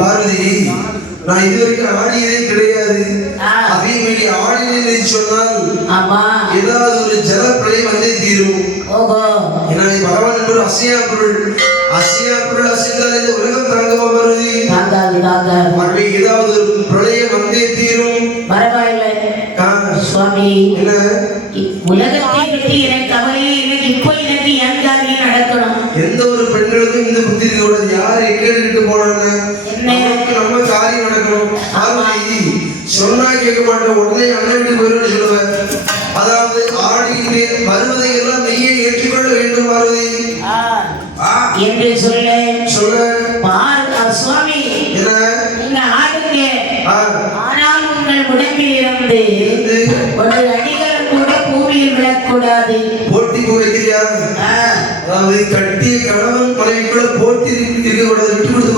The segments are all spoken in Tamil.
பார்வதி நான் இதுவரைக்கும் ஆடியதே கிடையாது. மாதிரி ஆடினேன்னு சொன்னால் ஏதாவது ஒரு ஜல பிரளயம் வந்தே தீரும். ஓஹோ. ஏன்னா இது பகவான் என்பது அசையா பொருள். அசையா பொருள் அசைந்தால் இந்த உலகம் தாங்கமா தாங்காது மறுபடியும் ஏதாவது ஒரு பிரளயம் வந்தே தீரும். பரவாயில்லை சுவாமி. என்ன? உலகத்தை பற்றி எனக்கு கவலையே இல்லை. இப்போ எனக்கு என் நடக்கணும்? எந்த ஒரு பெண்களுக்கும் இந்த புத்தி இருக்க கூடாது யார் எங்க எடுத்துட்டு? நமக்கு நம்ம காரியம் நடக்கணும் பார்வதி சொன்னா கேட்க மாட்டேன் உடனே அண்ணன் வீட்டுக்கு போயிடும் சொல்லுவேன் அதாவது ஆடினேன் வருவதை எல்லாம் மெய்யை ஏற்றுக்கொள்ள வேண்டும் பார்வதி என்று சொல்ல சொல்ல பாரு சுவாமி என்ன நீங்க ஆடுங்க ஆனால் உங்கள் உடம்பில் இருந்து ஒரு அடிகள் கூட பூமியில் விழக்கூடாது போட்டி வைக்கிறியா ஆ, அதாவது கட்டிய கணவன் மனைவிக்குள்ள போட்டி இருக்கு- இருக்கக்கூடாது விட்டு கொடுத்து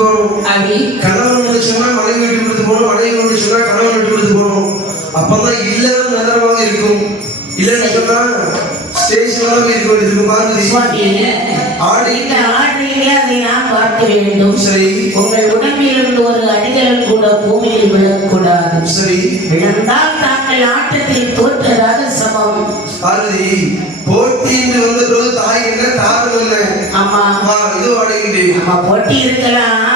அப்படி கணவன் ஒன்று சொன்னா மனைவி விட்டு கொடுத்து போகணும் மனைவி ஒன்று சொன்னா கணவன் விட்டு கொடுத்து போகணும். அப்பதான் இல்லறம் நகரமாக இருக்கும். இல்லைன்னு சொன்னா ஸ்டேஷன் எல்லாம் இருக்க வேண்டியது பார்வதி சுவாமி ஆடி. நீங்க ஆடுறீங்க அதை நான் பார்க்க வேண்டும். சரி. உங்கள் உடம்பில் இருந்து ஒரு அடிகள் கூட பூமியில் விழக்கூடாது. சரி. விழுந்தால் தாங்கள் ஆட்டத்தில் தோற்றதாக சமம். பார்வதி போட்டி என்று வந்த பிறகு தாய் என்ன தாரம் என்ன? ஆமா வா இதோ அடைகின்றேன் நம்ம போட்டி இருக்கலாம்.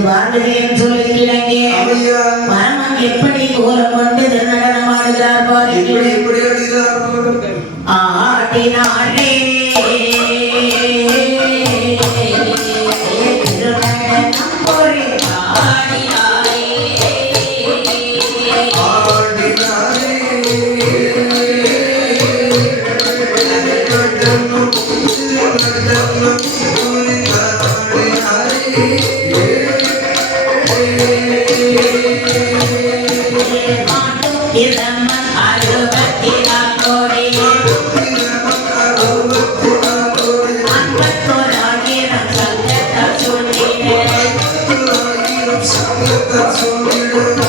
என்று பார்வதியன் சொல்லுகிறாங்க அவையா? மரமன் எப்படி கோலம் கொண்டு நடனம் ஆடுகிறார் பாருங்கள். எப்படி செங்கொடி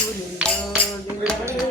부는 너를